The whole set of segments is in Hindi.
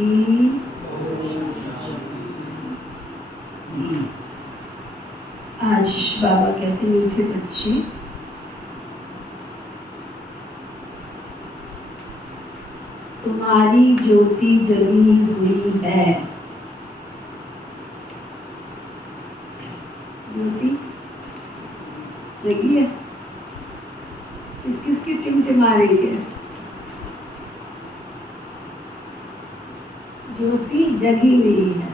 शांति। आज बाबा कहते मीठे बच्चे, तुम्हारी ज्योति जगी हुई है। ज्योति जगी है। किस किस की टिमटिमा रही है? ज्योति जगी हुई है।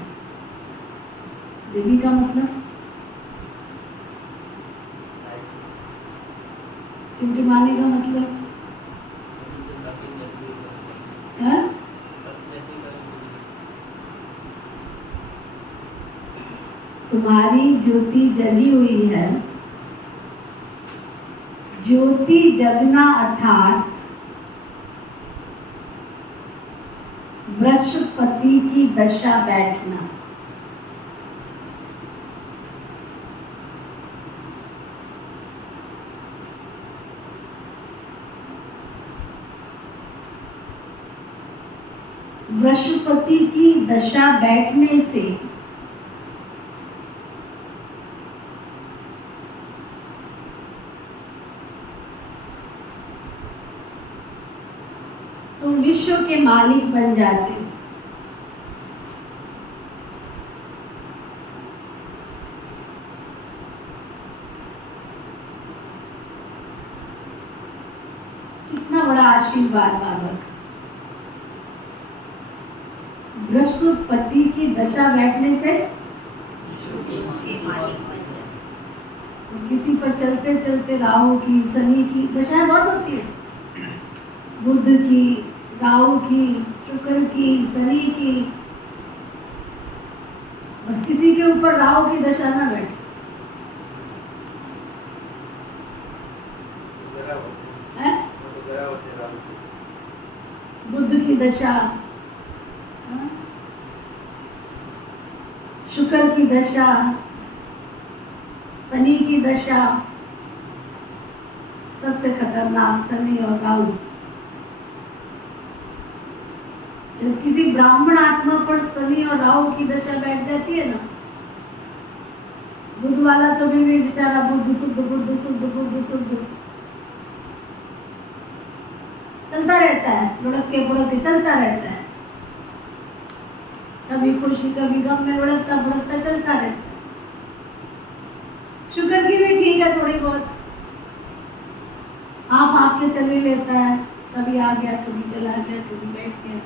जगी का मतलब टिमटिमाने का मतलब है? तुम्हारी ज्योति जगी हुई है। ज्योति जगना अर्थात बृहस्पति की दशा बैठना। बृहस्पति की दशा बैठने से तुम विश्व के मालिक बन जाते हो। कितना बड़ा आशीर्वाद बाबा का। बृहस्पति की दशा बैठने से किसी पर चलते चलते राहु की, शनि की दशाएं बहुत होती है। बुध की, राहु की, शुक्र की, शनि की। बस किसी के ऊपर राहु की दशा ना बैठे। बुध की दशा, शुक्र की दशा, शनि की दशा, सबसे खतरनाक शनि और राहु। जब किसी ब्राह्मण आत्मा पर शनि और राहु की दशा बैठ जाती है ना, बुध वाला तो भी बेचारा बुध शुद्ध, बुध शुद्ध, बुध शुद्ध चलता रहता है, लुढ़क के चलता रहता है। कभी खुशी कभी गम में लुढ़कता भुड़कता चलता रहता है। शुक्र की भी ठीक है, थोड़ी बहुत आप के चल ही लेता है। कभी आ गया, कभी चला गया, कभी बैठ गया।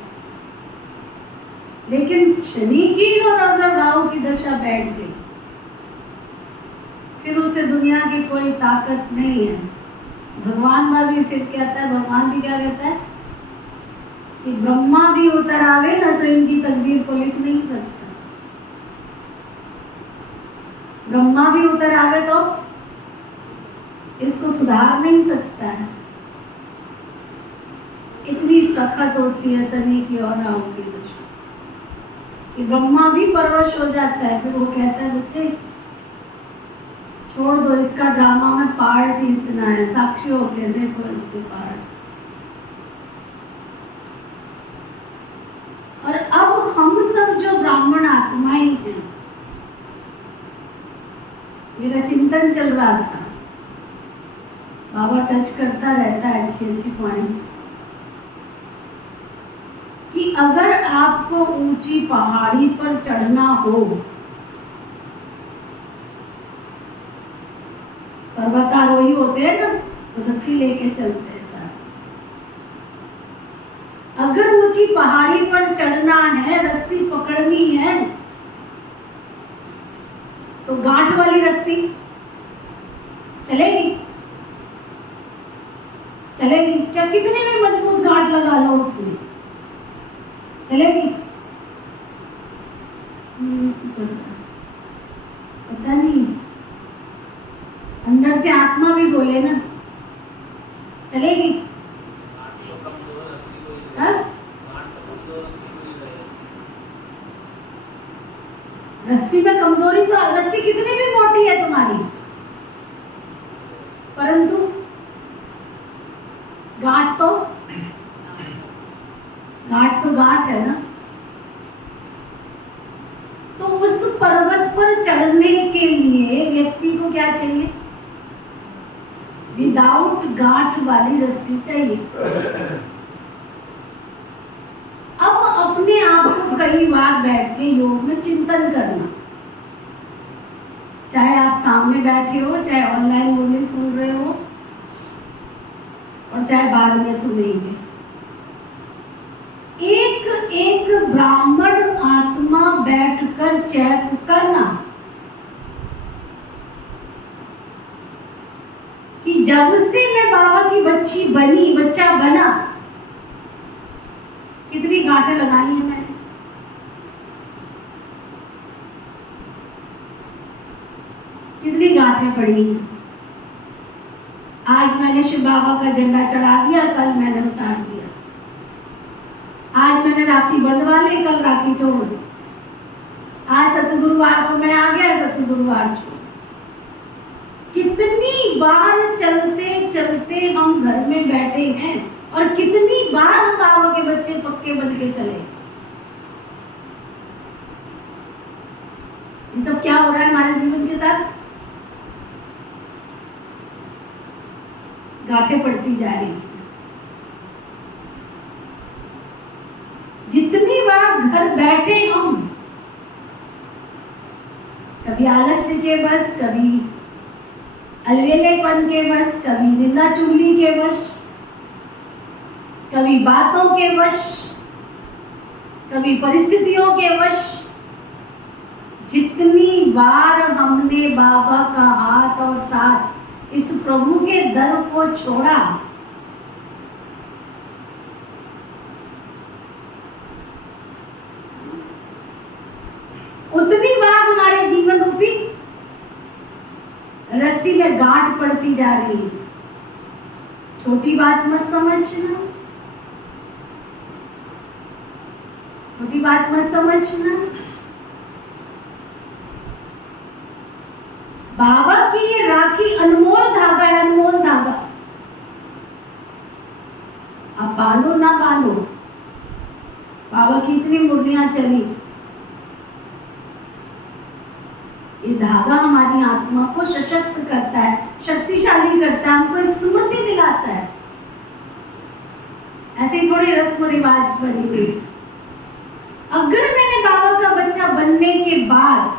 लेकिन शनि की और अगर राहु की दशा बैठ गई, फिर उसे दुनिया की कोई ताकत नहीं है। भगवान का भी फिर कहता है, भगवान भी क्या कहता है कि ब्रह्मा भी उतर आवे ना तो इनकी तकदीर को लिख नहीं सकता। ब्रह्मा भी उतर आवे तो इसको सुधार नहीं सकता है। इतनी सख्त होती है शनि की और राहु की दशा कि ब्रह्मा भी परवश हो जाता है। फिर वो कहता है, बच्चे छोड़ दो, इसका ड्रामा में पार्ट ही इतना है, साक्षी होके देखो इसके पार्ट। और अब हम सब जो ब्राह्मण आत्माएं हैं, मेरा चिंतन चल रहा था, बाबा टच करता रहता है अच्छी अच्छी पॉइंट्स, कि अगर आपको ऊंची पहाड़ी पर चढ़ना हो, पर्वतारोही होते हैं ना तो रस्सी लेके चलते हैं साथ। अगर ऊंची पहाड़ी पर चढ़ना है, रस्सी पकड़नी है, तो गांठ वाली रस्सी चलेगी? चलेगी? चाहे कितने भी मजबूत गांठ लगा लो उसमें, चलेगी? पता नहीं। अंदर से आत्मा भी बोले ना, चलेगी? रस्सी में कमजोरी तो, रस्सी कितनी भी मोटी है तुम्हारी, परंतु गांठ तो गांठ है ना। विदाउट गांठ वाली रस्सी चाहिए। अब अपने आप को कई बार बैठ के योग में चिंतन करना, चाहे आप सामने बैठे हो, चाहे ऑनलाइन मुरली सुन रहे हो, और चाहे बाद में सुनेंगे। एक एक ब्राह्मण आत्मा बैठकर चेक करना कि जब से मैं बाबा की बच्चा बना, कितनी गांठें लगाई हैं मैंने, कितनी गांठें पड़ी हैं। आज मैंने शिव बाबा का झंडा चढ़ा दिया, कल मैंने उतार दिया। आज मैंने राखी बंधवा ली, कल राखी छोड़ दी। आज सतगुरुवार को मैं आ गया, सतगुरुवार छोड़। कितनी बार चलते चलते हम घर में बैठे हैं और कितनी बार हम बाबा के बच्चे पक्के बन के चले। ये सब क्या हो रहा है हमारे जीवन के साथ? गांठें पड़ती जा रही। जितनी बार घर बैठे हम, कभी आलस्य के बस, कभी अलवेलेपन के बस, कभी निंदा चुगली के वश, कभी बातों के वश, कभी परिस्थितियों के वश, जितनी बार हमने बाबा का हाथ और साथ इस प्रभु के दर को छोड़ा, उतनी बार हमारे जीवन रूपी रस्सी में गांठ पड़ती जा रही है। छोटी बात मत समझना, छोटी बात मत समझना। बाबा की ये राखी अनमोल धागा है, अनमोल धागा। अब बांधो ना बांधो, बाबा की इतनी मुरलियां चली, ये धागा हमारी आत्मा को सशक्त करता है, शक्तिशाली करता है, हमको स्मृति दिलाता है। ऐसे ही थोड़ी रस्म रिवाज बनी हुई। अगर मैंने बाबा का बच्चा बनने के बाद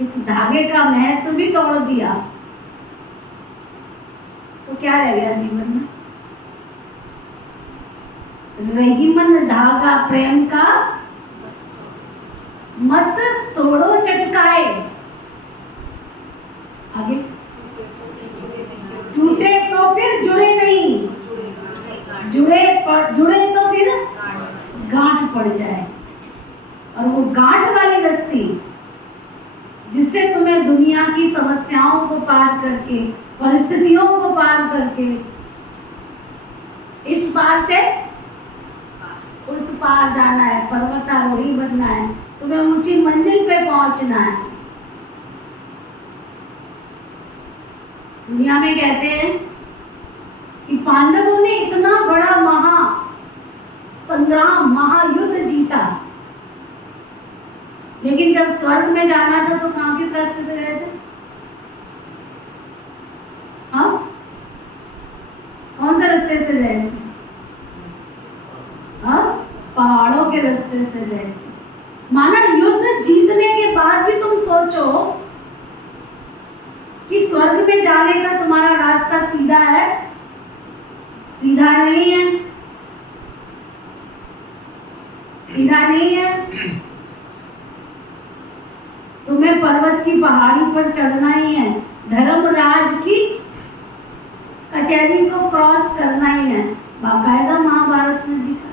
इस धागे का महत्व भी तोड़ दिया, तो क्या रह गया जीवन में? रहीमन धागा प्रेम का मत तोड़ो चटकाए। आगे, टूटे तो फिर जुड़े नहीं, जुड़े तो फिर गांठ पड़ जाए। और वो गांठ वाली रस्सी जिससे तुम्हें दुनिया की समस्याओं को पार करके, परिस्थितियों को पार करके, इस पार से उस पार जाना है, पर्वतारोही बनना है, तुम्हें ऊंची मंजिल पे पहुंचना है। दुनिया में कहते हैं कि पांडवों ने इतना बड़ा महा संग्राम, महायुद्ध जीता, लेकिन जब स्वर्ग में जाना था तो कहाँ, किस रास्ते से गए थे? हाँ, कौन से रास्ते से गए थे? हाँ, पहाड़ों के रास्ते से गए थे। माना युद्ध जीतने के बाद भी तुम सोचो कि स्वर्ग में जाने का तुम्हारा रास्ता सीधा है? सीधा नहीं है, सीधा नहीं है। तुम्हें पर्वत की पहाड़ी पर चढ़ना ही है, धर्मराज की कचहरी को क्रॉस करना ही है। बाकायदा महाभारत में दिखा,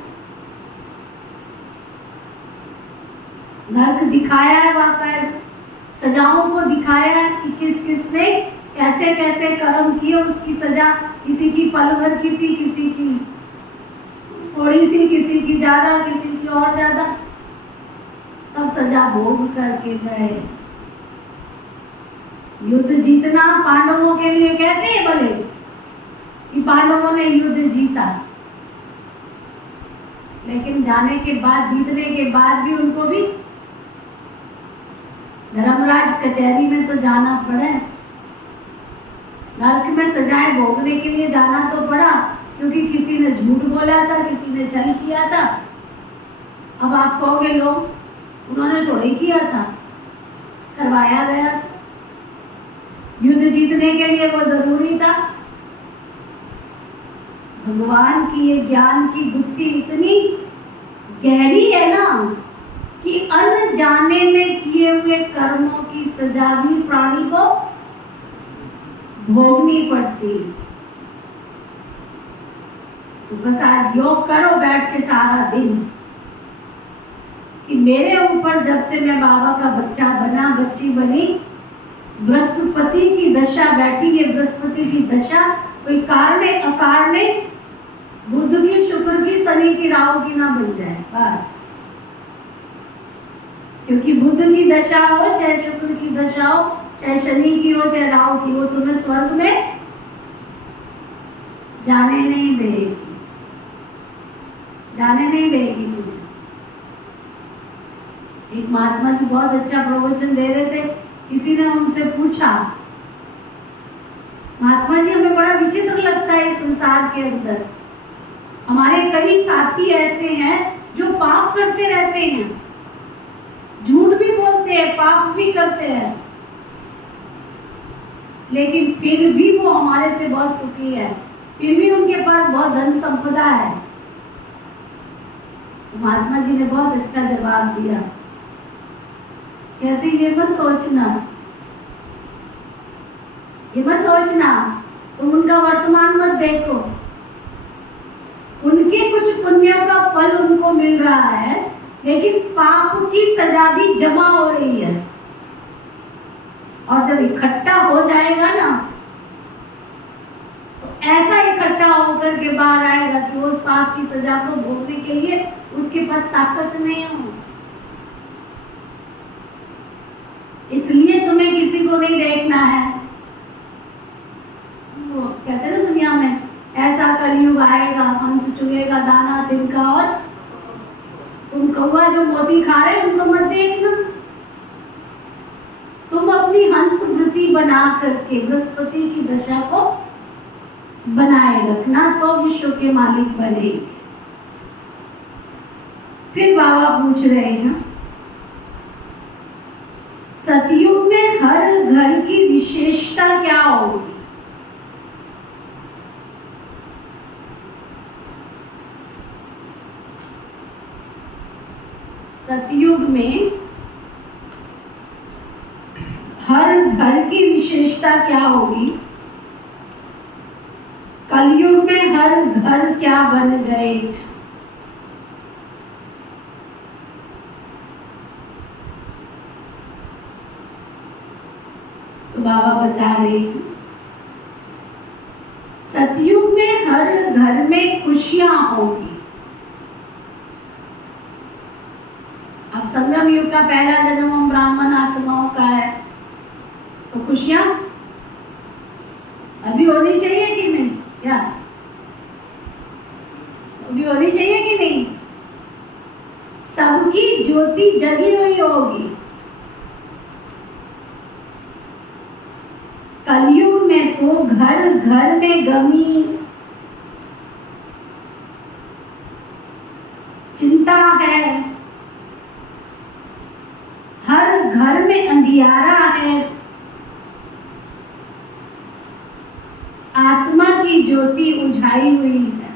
नर्क दिखाया है, बाकायदा सजाओं को दिखाया है कि किस किस ने कैसे कैसे कर्म किए, उसकी सजा किसी की पल भर की थी, किसी की थोड़ी सी, किसी की ज्यादा, किसी की और ज्यादा, सब सजा भोग करके गए। युद्ध जीतना पांडवों के लिए कहते हैं भले कि पांडवों ने युद्ध जीता, लेकिन जाने के बाद, जीतने के बाद भी उनको भी धर्मराज कचहरी में तो जाना पड़े। नरक में सजाएं भोगने के लिए जाना तो पड़ा, क्योंकि किसी ने झूठ बोला था, किसी ने छल किया था। अब आप कहोगे लोग उन्होंने थोड़ी किया था, करवाया गया था। युद्ध जीतने के लिए वो जरूरी था। भगवान की ये ज्ञान की गुत्थी इतनी गहरी है ना कि अनजाने में किए हुए कर्मों की सजा भी प्राणी को भोगनी पड़ती। तो बस आज योग करो बैठ के सारा दिन कि मेरे ऊपर जब से मैं बाबा का बच्चा बना, बच्ची बनी, बृहस्पति की दशा बैठी है। बृहस्पति की दशा कोई कारणे अकारणे बुध की, शुक्र की, शनि की, राहु की ना बन जाए बस। क्योंकि बुध की दशा हो, चाहे शुक्र की दशा हो, चाहे शनि की हो, चाहे राहु की हो, तुम्हें स्वर्ग में जाने नहीं देगी, जाने नहीं देगी तुम्हें। एक महात्मा जी बहुत अच्छा प्रवचन दे रहे थे। किसी ने उनसे पूछा, महात्मा जी हमें बड़ा विचित्र लगता है इस संसार के अंदर, हमारे कई साथी ऐसे हैं जो पाप करते रहते हैं, झूठ भी बोलते हैं, पाप भी करते हैं, लेकिन फिर भी वो हमारे से बहुत सुखी है, फिर भी उनके पास बहुत धन संपदा है। महात्मा जी ने बहुत अच्छा जवाब दिया। कहते ये मत सोचना, ये मत सोचना, तुम उनका वर्तमान मत देखो, उनके कुछ पुण्यों का फल उनको मिल रहा है, लेकिन पाप की सजा भी जमा हो रही है। और जब इकट्ठा हो जाएगा ना, तो ऐसा इकट्ठा होकर के बाहर आएगा कि उस पाप की सजा को भोगने के लिए उसके पास ताकत नहीं हो। इसलिए तुम्हें किसी को नहीं देखना है। वो कहते हैं ना दुनिया में ऐसा कलयुग आएगा, हंस चुगेगा दाना तिनका, और तुम कौवा जो मोती खा रहे उनको मत देखना। तुम अपनी हंस वृत्ति बना करके बृहस्पति की दशा को बनाए रखना, तो विश्व के मालिक बनेंगे। फिर बाबा पूछ रहे हैं, सतयुग में हर घर की विशेषता क्या होगी? सतयुग में हर घर की विशेषता क्या होगी? कलयुग में हर घर क्या बन गए? तो बाबा बता रहे हैं, सतयुग में हर घर में खुशियां होंगी। अब संगम युग का पहला जन्म हम ब्राह्मण आत्माओं का है, तो खुशियां अभी होनी चाहिए कि नहीं? क्या अभी होनी चाहिए कि नहीं? सबकी ज्योति जगी हुई होगी। कलयुग में तो घर घर में गमी, चिंता है, हर घर में अंधियारा है, आत्मा की ज्योति उझाई हुई है।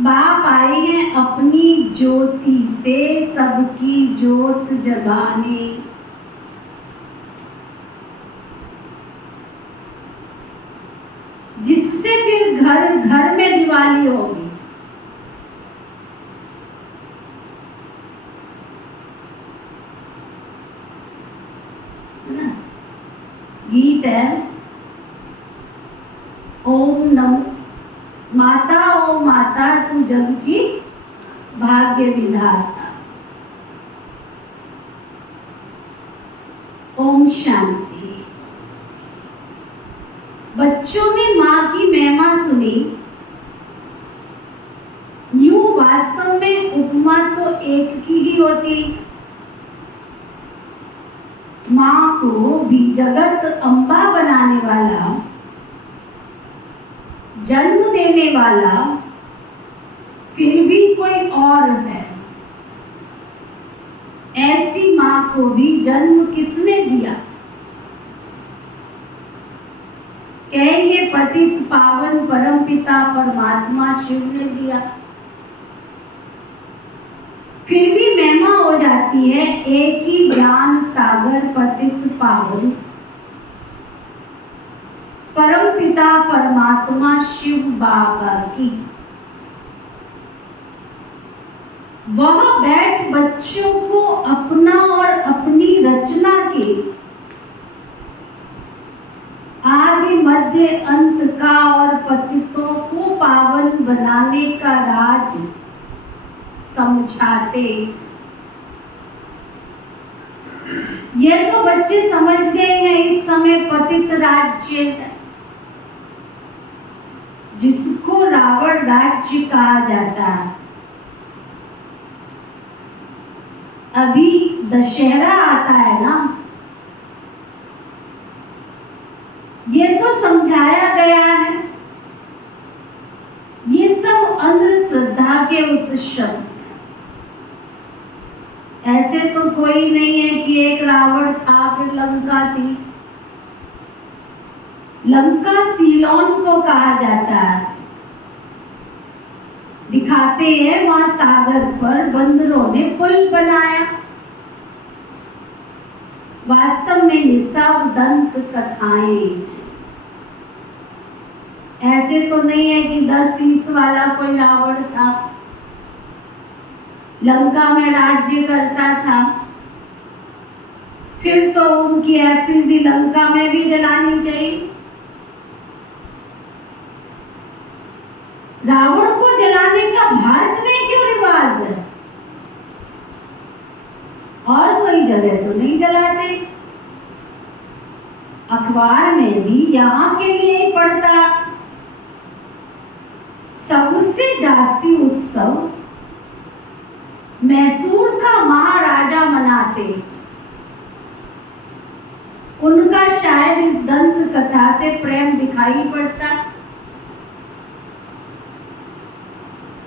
बाप आए हैं अपनी ज्योति से सबकी ज्योत जगाने। जिससे फिर घर घर में दिवाली होगी। गीत है, ओम नमो माता, ओ माता तू जग की भाग्य विधाता। ओम शांति। बच्चों ने माँ की महिमा सुनी। यूं वास्तव में उपमा तो एक की ही होती, माँ को भी जगत अम्बा बनाने वाला, जन्म देने वाला फिर भी कोई और है। ऐसी माँ को भी जन्म किसने दिया? कहेंगे पतित पावन परमपिता परमात्मा शिव ने दिया। फिर भी महिमा हो जाती है एक ही ज्ञान सागर पतित पावन परमपिता परमात्मा शिव बाबा की। वह बैठ बच्चों को अपना और अपनी रचना के आदि मध्य अंत का और पतितों को पावन बनाने का राज समझाते। ये तो बच्चे समझ गए हैं इस समय पतित राज्य है, जिसको रावण राज्य कहा जाता है। अभी दशहरा आता है ना, ये तो समझाया गया है। ये सब अंधश्रद्धा के उत्सव हैं। ऐसे तो कोई नहीं है कि एक रावण था फिर लंका थी। लंका सीलोन को कहा जाता है। दिखाते हैं वहां सागर पर बंदरों ने पुल बनाया। वास्तव में ये सब दंत कथाएं हैं। ऐसे तो नहीं है कि 10 शीश वाला कोई रावण था, लंका में राज्य करता था, फिर तो उनकी एफिजी लंका में भी जलानी चाहिए। रावण को जलाने का भारत में क्यों रिवाज है? और कोई जगह तो नहीं जलाते। अखबार में भी यहाँ के लिए ही पढ़ता। सबसे जास्ती उत्सव मैसूर का महाराजा मनाते। उनका शायद इस दंत कथा से प्रेम दिखाई पड़ता।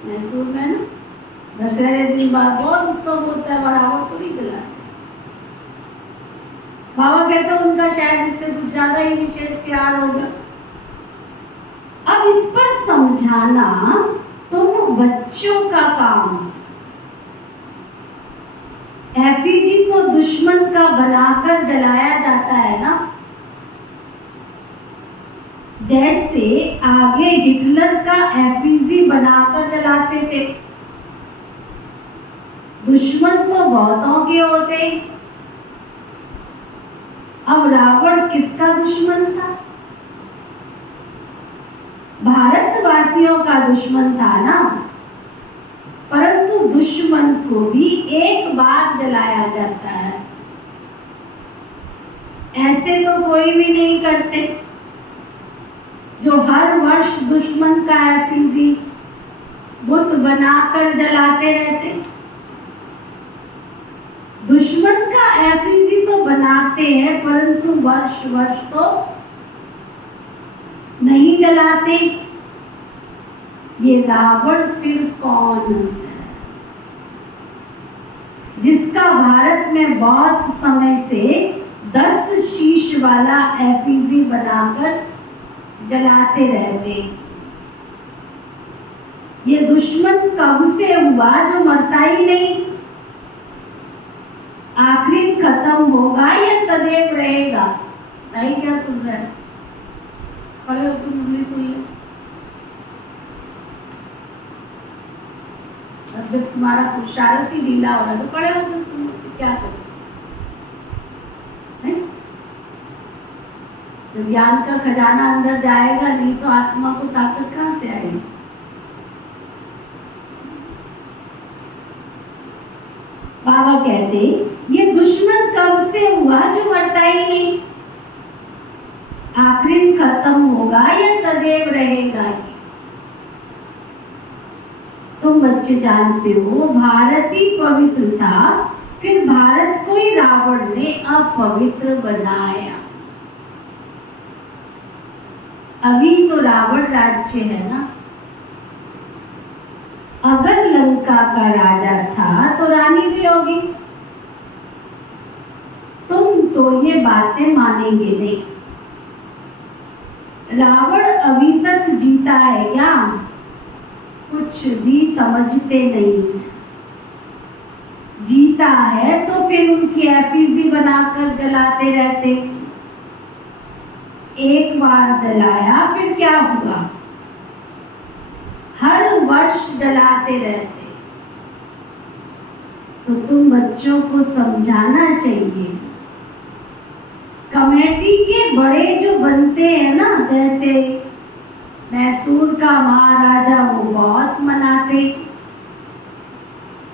मैसूर में ना दशहरे दिन बाद बहुत उत्सव होता है, रावण को नहीं जलाते। बाबा कहते हैं उनका शायद इससे कुछ ज्यादा ही विशेष प्यार होगा। अब इस पर समझाना तुम बच्चों का काम। एफिजी तो दुश्मन का बनाकर जलाया जाता है ना। जैसे आगे हिटलर का एफिजी बनाकर जलाते थे। दुश्मन तो बहुतों के होते। अब रावण किसका दुश्मन था? भारतवासियों का दुश्मन था ना। परंतु दुश्मन को भी एक बार जलाया जाता है। ऐसे तो कोई भी नहीं करते जो हर वर्ष दुश्मन का एफिजी बुत बनाकर जलाते रहते। दुश्मन का एफिजी तो बनाते हैं परंतु वर्ष वर्ष तो नहीं जलाते। ये रावण फिर कौन है जिसका भारत में बहुत समय से 10 शीश वाला एफिजी बनाकर जलाते रहते? ये दुश्मन कब से हुआ जो मरता ही नहीं? आखिर खत्म होगा या सदैव रहेगा? सही क्या सुन रहे हैं? खड़े होकर मुरली सुन ले। अब जब तुम्हारा पुरुषार्थी लीला हो रहा है तो खड़े होकर सुन, क्या कर सकते? जब ज्ञान का खजाना अंदर जाएगा नहीं तो आत्मा को ताकत कहाँ से आएगी? बाबा कहते ये दुश्मन कब से हुआ जो मरता ही नहीं? आखिर खत्म होगा या सदैव रहेगा? तुम बच्चे जानते हो भारत ही पवित्र था फिर भारत को ही रावण ने अपवित्र बनाया। अभी तो रावण राज्य है ना। अगर लंका का राजा था तो रानी भी होगी। तुम तो ये बातें मानेंगे नहीं। रावण अभी तक जीता है क्या? कुछ भी समझते नहीं। जीता है तो फिर उनकी एफिजी बनाकर जलाते रहते। एक बार जलाया फिर क्या हुआ? हर वर्ष जलाते रहते। तो तुम बच्चों को समझाना चाहिए। कमेटी के बड़े जो बनते हैं ना, जैसे मैसूर का महाराजा, वो बहुत मनाते,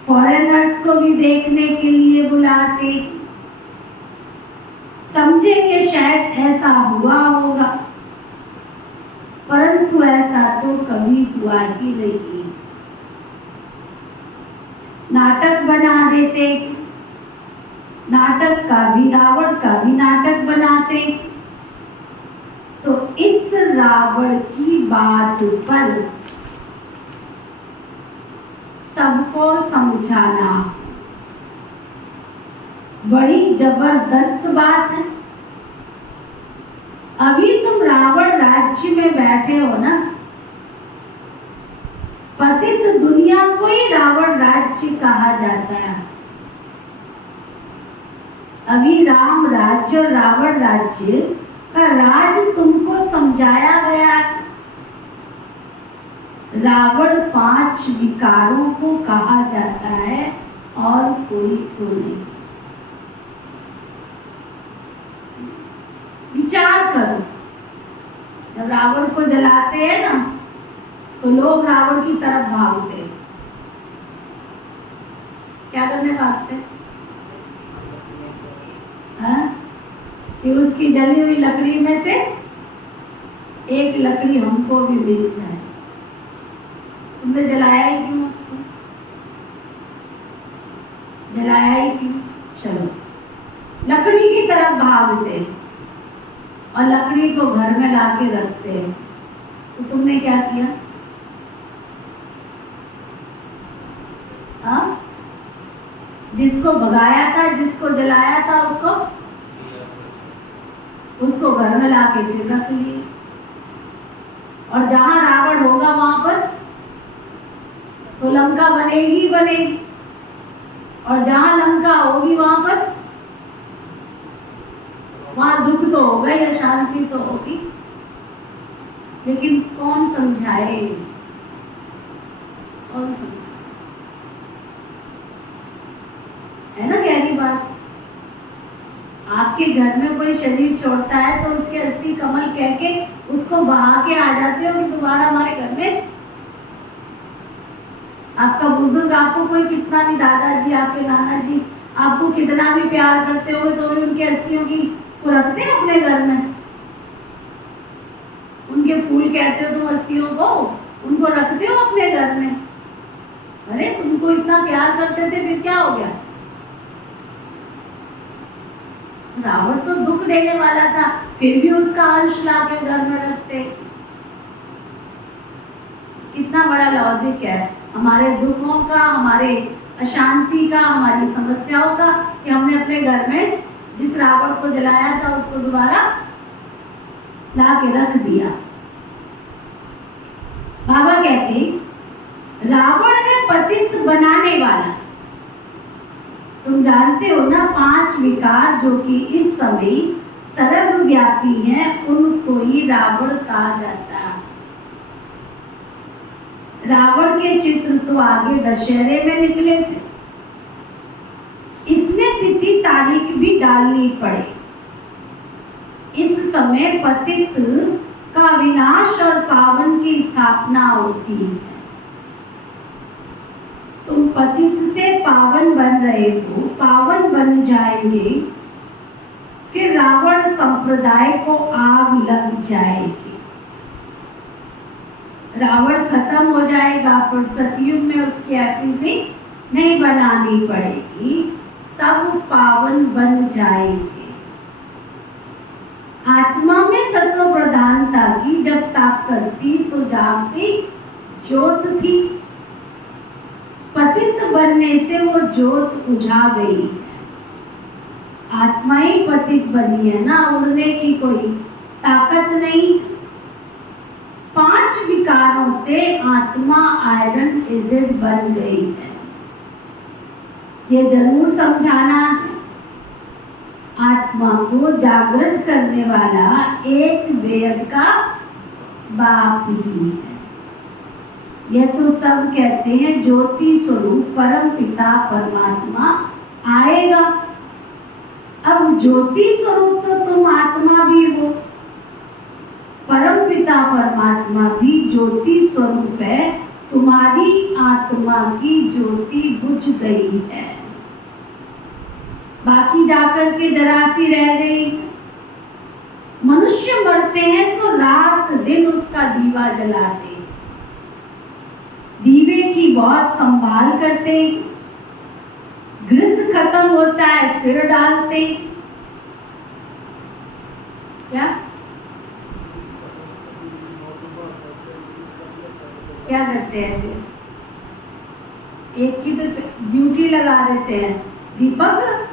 फॉरेनर्स को भी देखने के लिए बुलाते। समझेंगे शायद ऐसा हुआ होगा, परंतु ऐसा तो कभी हुआ ही नहीं। नाटक बना देते, नाटक का भी, रावण का भी नाटक बनाते। तो इस रावण की बात पर सबको समझाना बड़ी जबरदस्त बात है। अभी तुम रावण राज्य में बैठे हो ना। पतित दुनिया को ही रावण राज्य कहा जाता है। अभी राम राज्य और रावण राज्य का राज तुमको समझाया गया। रावण 5 विकारों को कहा जाता है और कोई को नहीं। विचार करो, जब रावण को जलाते हैं ना, तो लोग रावण की तरफ भागते हैं। क्या करने भागते हैं? कि उसकी जली हुई लकड़ी में से एक लकड़ी हमको भी मिल जाए। तुमने जलाया ही क्यों उसको? जलाया ही क्यों? चलो, लकड़ी की तरफ भागते और लकड़ी को घर में लाके रखते हैं। तो तुमने क्या किया? जिसको भगाया था, जिसको जलाया था, उसको घर में लाके फिर रख लिए। और जहां रावण होगा वहां पर तो लंका बनेगी ही बनेगी, और जहां लंका होगी वहां दुख तो होगा या शांति तो होगी। लेकिन कौन समझाए? कौन समझाए? है ना गहरी बात। आपके घर में कोई शरीर छोड़ता है तो उसके अस्थि कमल कह के उसको बहा के आ जाते हो कि दोबारा हमारे घर में। आपका बुजुर्ग आपको कोई कितना भी, दादाजी, आपके नाना जी आपको कितना भी प्यार करते हो तो भी उनके अस्थियों की को रखते हैं अपने घर में। उनके फूल कहते हो तुम अस्थियों को, उनको रखते हो अपने घर में। अरे तुमको इतना प्यार करते थे, फिर क्या हो गया? रावण तो दुख देने वाला था, फिर भी उसका अंश लाके घर में रखते। कितना बड़ा लॉजिक है हमारे दुखों का, हमारे अशांति का, हमारी समस्याओं का, कि हमने अपने घर में जिस रावण को जलाया था उसको दोबारा लाके रख दिया। बाबा कहते रावण है पतित बनाने वाला। तुम जानते हो ना 5 विकार जो कि इस समय सर्वव्यापी हैं, उनको ही रावण कहा जाता है। रावण के चित्र तो आगे दशहरे में निकले थे। इसमें तिथि तारीख भी डालनी पड़े। इस समय पतित का विनाश और पावन की स्थापना होती है। तुम पतित से पावन बन रहे हो, पावन बन जाएंगे, फिर रावण संप्रदाय को आग लग जाएगी। रावण खत्म हो जाएगा, फिर सतयुग में उसकी एफिजी नहीं बनानी पड़ेगी। सब पावन बन जाएंगे। आत्मा में सत्व प्रधानता की जब ताकत थी तो जागती ज्योत थी। पतित बनने से वो ज्योत बुझा गई है। आत्मा ही पतित बनी है ना, उड़ने की कोई ताकत नहीं। 5 विकारों से आत्मा आयरन एजेड बन गई है। ये जरूर समझाना है। आत्मा को जागृत करने वाला एक वेद का बाप ही है। यह तो सब कहते हैं ज्योति स्वरूप परम पिता परमात्मा आएगा। अब ज्योति स्वरूप तो तुम आत्मा भी हो, परम पिता परमात्मा भी ज्योति स्वरूप है। तुम्हारी आत्मा की ज्योति बुझ गई है, बाकी जाकर के जरासी रह गई। मनुष्य मरते हैं तो रात दिन उसका दीवा जलाते, दीवे की बहुत संभाल करते, घृत खत्म होता है फिर डालते। क्या क्या करते हैं फिर? एक की तो ड्यूटी लगा देते हैं, दीपक।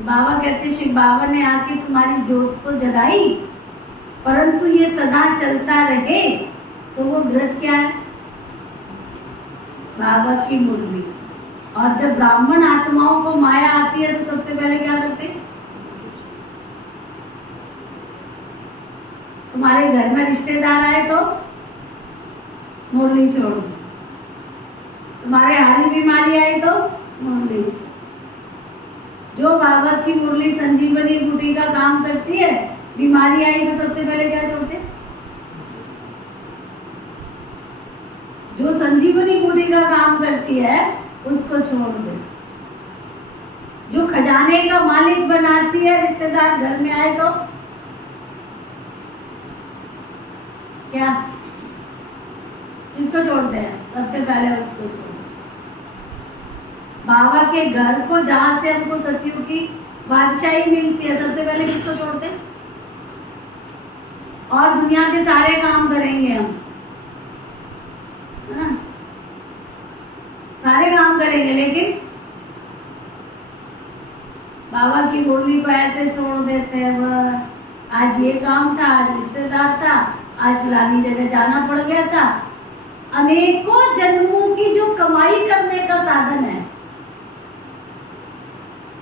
बाबा कहते शिव बाबा ने आके तुम्हारी ज्योत तो जगाई, परंतु ये सदा चलता रहे तो वो व्रत क्या है? बाबा की मुरली। और जब ब्राह्मण आत्माओं को माया आती है तो सबसे पहले क्या करते? तुम्हारे घर में रिश्तेदार आए तो मुरली छोड़ो, तुम्हारे हारी बीमारी आई तो मुरली छोड़ो। जो बाबा की मुरली संजीवनी बूटी का काम करती है, बीमारी आई तो सबसे पहले क्या छोड़ते? जो संजीवनी बूटी का काम करती है उसको छोड़ दे। जो खजाने का मालिक बनाती है, रिश्तेदार घर में आए तो क्या? इसको छोड़ते हैं सबसे पहले, उसको छोड़। बाबा के घर को जहां से हमको सतयुग की बादशाही मिलती है, सबसे पहले किसको छोड़ते? और दुनिया के सारे काम करेंगे हम, है ना, सारे काम करेंगे, लेकिन बाबा की मुरली को ऐसे छोड़ देते हैं। बस आज ये काम था, आज रिश्तेदार था, आज फलानी जगह जाना पड़ गया था। अनेकों जन्मों की जो कमाई करने का साधन है,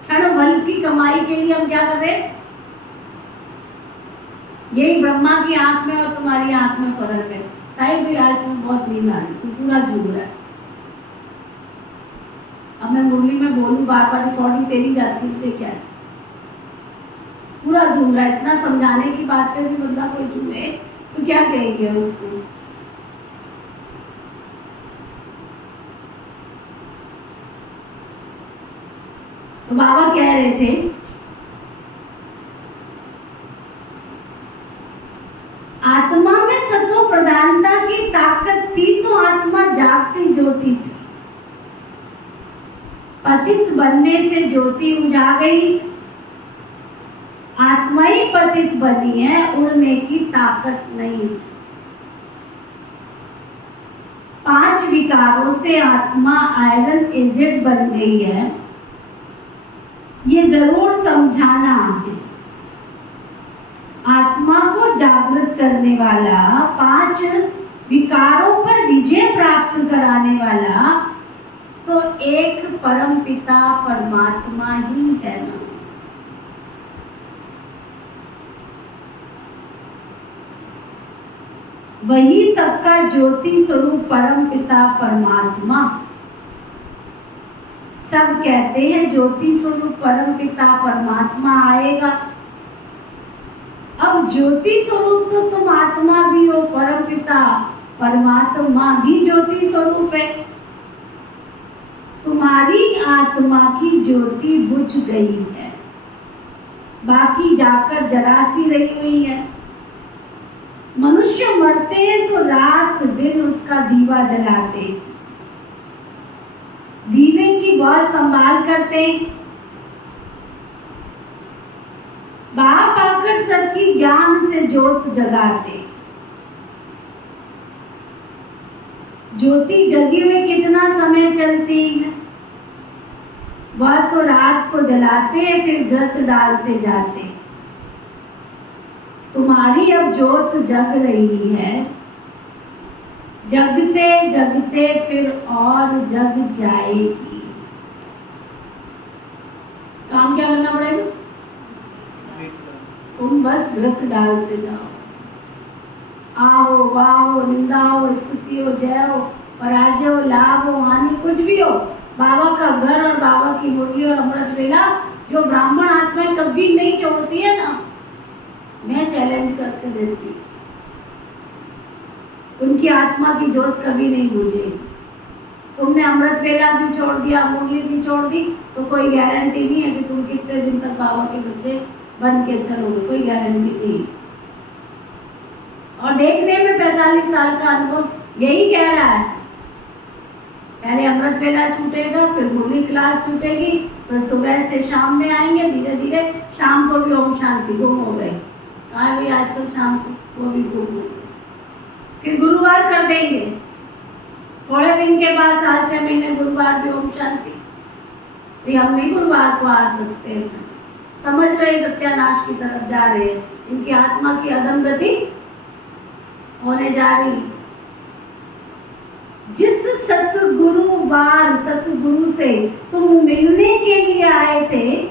क्षण भर की कमाई के लिए हम क्या कर रहे हैं? यही ब्रह्मा की आंख में और तुम्हारी आंख में फर्क है। साहिब भी आज तुम्हें बहुत नींद आ रही, तू पूरा झूम रहा है। अब मैं मुरली में बोलूं बार बार, रिकॉर्डिंग तेरी जाती, मुझे क्या है? पूरा झूम रहा है। इतना समझाने की बात पे भी बंदा कोई झूमे तो क्या कहेंगे उसको? तो बाबा कह रहे थे आत्मा में सत्व प्रधानता की ताकत थी तो आत्मा जागती ज्योति थी। पतित बनने से ज्योति बुझा गई। आत्मा ही पतित बनी है, उड़ने की ताकत नहीं। 5 विकारों से आत्मा आयरन एजेड बन गई है। ये जरूर समझाना है। आत्मा को जागृत करने वाला, 5 विकारों पर विजय प्राप्त कराने वाला तो एक परम पिता परमात्मा ही है ना। वही सबका ज्योति स्वरूप परम पिता परमात्मा। सब कहते हैं ज्योति स्वरूप परम पिता परमात्मा आएगा। अब ज्योति स्वरूप तो तुम आत्मा भी हो, परम पिता परमात्मा भी ज्योति स्वरूप है। तुम्हारी आत्मा की ज्योति बुझ गई है, बाकी जाकर जरासी रही हुई है। मनुष्य मरते हैं तो रात दिन उसका दीवा जलाते, दीवे की बहुत संभाल करते। बाप आकर सबकी ज्ञान से ज्योत जगाते। ज्योति जगी हुई कितना समय चलती है, वह तो रात को जलाते फिर घृत डालते जाते। तुम्हारी अब ज्योत जग रही है, जगते जगते फिर और जग जाएगी। काम क्या करना पड़ेगा? तुम बस घृत डालते जाओ। आओ वाह निंदा हो, स्तुति हो, जय हो, पराजय हो, लाभ हो, हानि, कुछ भी हो, बाबा का घर और बाबा की मुरली और अमृत वेला जो ब्राह्मण आत्माएं कभी नहीं छोड़ती है ना, मैं चैलेंज करके देती, उनकी आत्मा की ज्योत कभी नहीं बुझेगी। तुमने अमृत वेला भी छोड़ दिया, मुरली भी छोड़ दी, तो कोई गारंटी नहीं है कि तुम कितने दिन तक बाबा के बच्चे बन के चलोगे, कोई गारंटी नहीं। और देखने में 45 साल का अनुभव यही कह रहा है। पहले अमृत वेला छूटेगा, फिर मुरली क्लास छूटेगी, फिर सुबह से शाम में आएंगे, धीरे धीरे शाम को भी ओम शांति गुम हो गई। कहा भी आजकल शाम को वो भी गुम हो गई। फिर गुरुवार कर देंगे, थोड़े दिन के बाद 4-6 महीने गुरुवार भी ओम शांति। भी हम नहीं गुरुवार को आ सकते, समझ गए सत्यानाश की तरफ जा रहे हैं, इनकी आत्मा की अधमगति होने जा रही। जिस सतगुरु से तुम मिलने के लिए आए थे,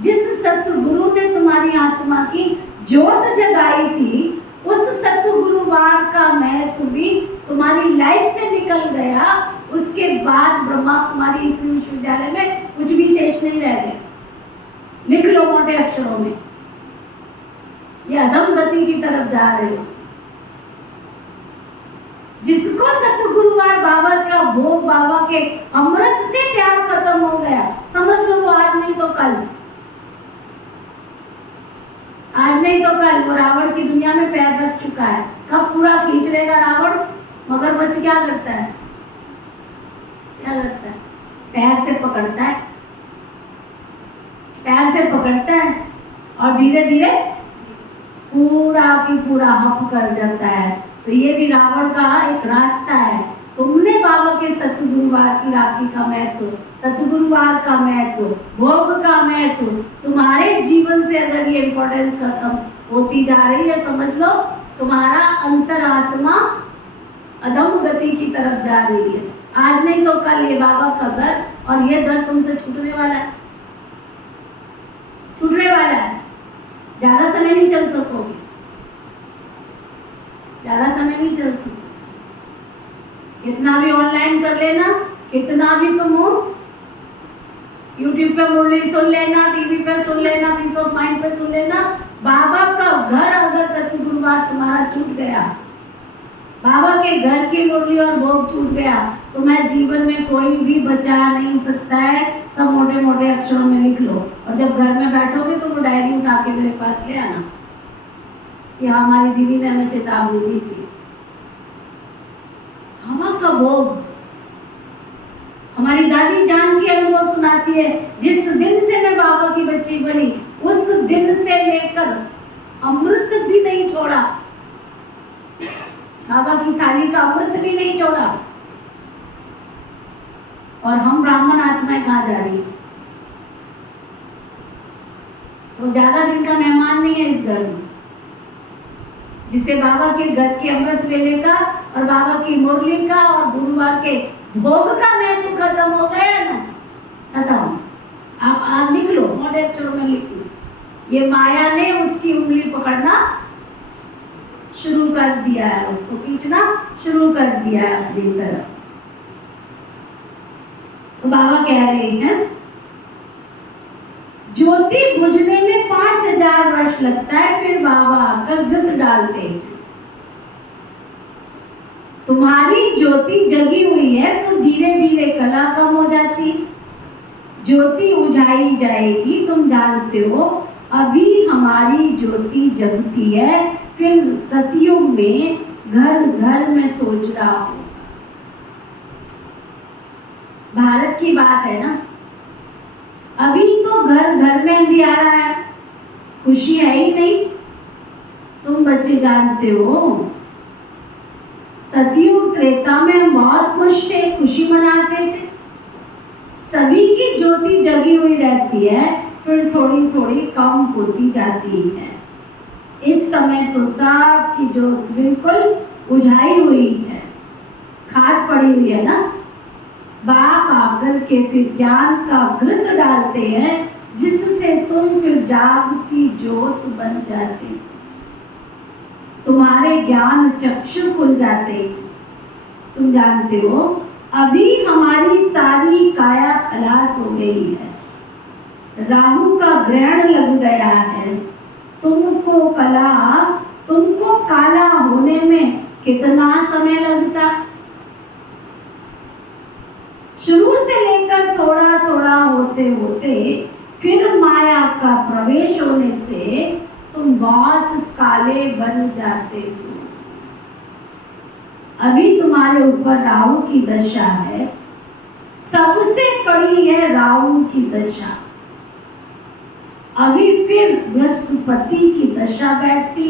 जिस सतगुरु ने तुम्हारी आत्मा की ज्योत जगाई थी, उस सतगुरुवार का महत्व भी तुम्हारी लाइफ से निकल गया। उसके बाद ब्रह्मा कुमारी विश्वविद्यालय में कुछ भी शेष नहीं रह गया। लिख लो मोटे अक्षरों में, ये अधम गति की तरफ जा रहे हो। जिसको सतगुरुवार बाबा का भोग, बाबा के अमृत से प्यार खत्म हो गया, समझ लो वो आज नहीं तो कल, आज नहीं तो कल वो रावण की दुनिया में पैर रख चुका है। कब पूरा खींच लेगा रावण? मगरमच्छ क्या करता है? क्या करता है? पैर से पकड़ता है, पैर से पकड़ता है और धीरे धीरे पूरा की पूरा हप कर जाता है। तो ये भी रावण का एक रास्ता है। तुमने बाबा के सतगुरुवार की राखी का महत्व, सतगुरुवार का महत्व, भोग का महत्व, तुम्हारे जीवन से अगर ये इम्पोर्टेंस खत्म होती जा रही है, समझ लो तुम्हारा अंतरात्मा अधम गति की तरफ जा रही है। आज नहीं तो कल ये बाबा का घर और ये दर तुमसे छूटने वाला है, छूटने वाला है। ज्यादा समय नहीं चल सकोगे, ज्यादा समय नहीं चल सकते। कितना भी ऑनलाइन कर लेना, कितना भी तुम हो यूट्यूब पे मुरली सुन लेना, टीवी पे सुन लेना, पीस ऑफ माइंड पे सुन लेना, बाबा का घर अगर सतगुरुवार तुम्हारा छूट गया, बाबा के घर की मुरली और भोग छूट गया, तो मैं जीवन में कोई भी बचा नहीं सकता है। सब मोटे मोटे अक्षरों में लिख लो और जब घर में बैठोगे तो वो डायरी उठा के मेरे पास ले आना कि हमारी दीदी ने हमें चेतावनी दी थी। हवा का भोग हमारी दादी जान की अनुभव सुनाती है, जिस दिन से मैं बाबा की बच्ची बनी उस दिन से लेकर अमृत भी नहीं छोड़ा, बाबा की थाली का अमृत भी नहीं छोड़ा। और हम ब्राह्मण आत्माएं कहाँ जा रही है? वो ज्यादा दिन का मेहमान नहीं है इस घर में, जिसे बाबा के घर के अमृत वेले का और बाबा की मुरली का और गुरुवार के भोग का महत्व खत्म हो गया ना, खत्म। आप आज लिख लो, मोटे अक्षरों में लिख लो, ये माया ने उसकी उंगली पकड़ना शुरू कर दिया है, उसको खींचना शुरू कर दिया है अपनी तरफ। तो बाबा कह रहे हैं ज्योति बुझने में 5000 वर्ष लगता है, फिर बाबा आकर घृत डालते हैं। तुम्हारी ज्योति जगी हुई है, फिर धीरे धीरे कला कम हो जाती, ज्योति बुझाई जाएगी। तुम जानते हो अभी हमारी ज्योति जगती है, फिर सतयुग में घर घर में सोच रहा होगा। भारत की बात है ना, अभी तो घर घर में अंधियारा है, खुशी है ही नहीं। तुम बच्चे जानते हो, सतयुग त्रेता में हम बहुत खुश थे, खुशी मनाते थे, सभी की ज्योति जगी हुई रहती है, फिर थोड़ी थोड़ी कम होती जाती है। इस समय तो सबकी ज्योत बिल्कुल बुझाई हुई है, खाट पड़ी हुई है ना। बाप आकर के फिर ज्ञान का घृत डालते हैं, जिससे तुम फिर जागती ज्योत बन जाते, तुम्हारे ज्ञान चक्षु खुल जाते। तुम जानते हो, अभी हमारी सारी काया खलास हो गई है, राहु का ग्रहण लग गया है। तुमको काला होने में कितना समय लगता, शुरू से लेकर थोड़ा थोड़ा होते होते फिर माया का प्रवेश होने से तुम बहुत काले बन जाते हो। अभी तुम्हारे ऊपर राहु की दशा है, सबसे कड़ी है राहु की दशा। अभी फिर बृहस्पति की दशा बैठती,